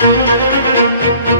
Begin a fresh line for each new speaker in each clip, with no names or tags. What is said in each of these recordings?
thank you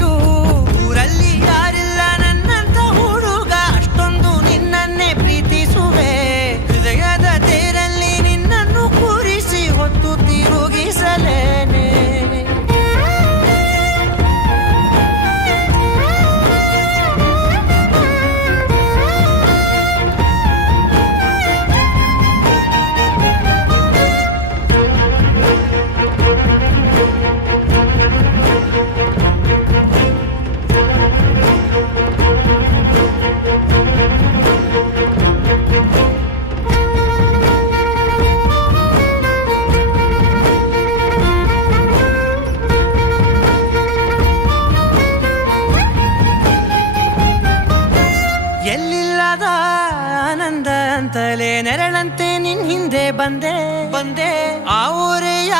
ಹಿಂದೆ ಬಂದೆ ಬಂದೆ. ಆ ಊರೆಯ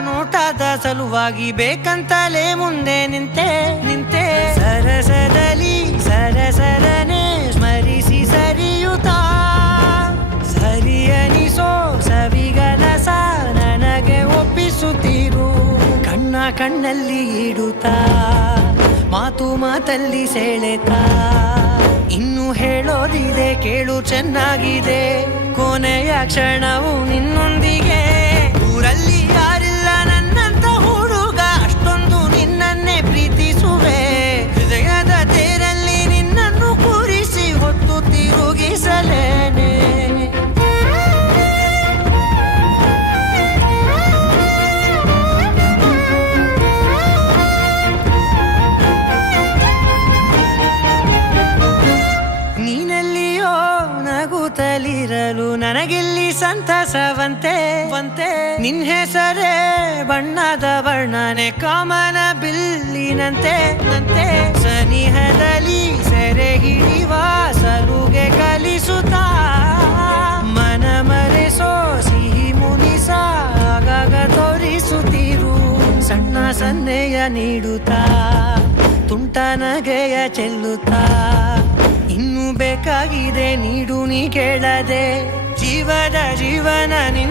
ನೋಟದ ಸಲುವಾಗಿ ಬೇಕಂತಲೇ ಮುಂದೆ ನಿಂತೆ ನಿಂತೆ. ಸರಸದಲ್ಲಿ ಸರಸರನೆ ಸ್ಮರಿಸಿ ಸರಿಯುತ್ತಾ. ಸರಿಯನಿಸೋ ಸ ನನಗೆ ಒಪ್ಪಿಸುತ್ತೀರು. ಕಣ್ಣ ಕಣ್ಣಲ್ಲಿ ಇಡುತ್ತಾ, ಮಾತು ಮಾತಲ್ಲಿ ಸೆಳೆತಾ. ಇನ್ನು ಹೇಳೋದಿದೆ ಕೇಳು ಚೆನ್ನಾಗಿದೆ. ಕೊನೆಯ ಕ್ಷಣವು ಸಂತಸವಂತೆ ವಂತೆ ನಿನ್ ಹೆಸರೇ ಬಣ್ಣದ ವರ್ಣನೆ, ಕಾಮನ ಬಿಲ್ಲಿನಂತೆ, ನಂತೆ. ಸನಿಹದಲ್ಲಿ ಸೆರೆ ಹಿಡಿವ ಸರುಗೆ ಕಲಿಸುತ್ತ. ಮನ ಮರೆಸೋ ಸಿಹಿ ಮುನಿಸ ಆಗಾಗ ತೋರಿಸುತ್ತಿರು. ಸಣ್ಣ ಸನ್ನೆಯ ನೀಡುತ್ತಾ, ತುಂಟ ನಗೆಯ ಚೆಲ್ಲುತ್ತಾ. ಇನ್ನು ಬೇಕಾಗಿದೆ ನೀಡು ನೀ ಕೇಳದೆ. ಜೀವದ ಜೀವನ ನಿನ್ನೊಂದಿಗೆ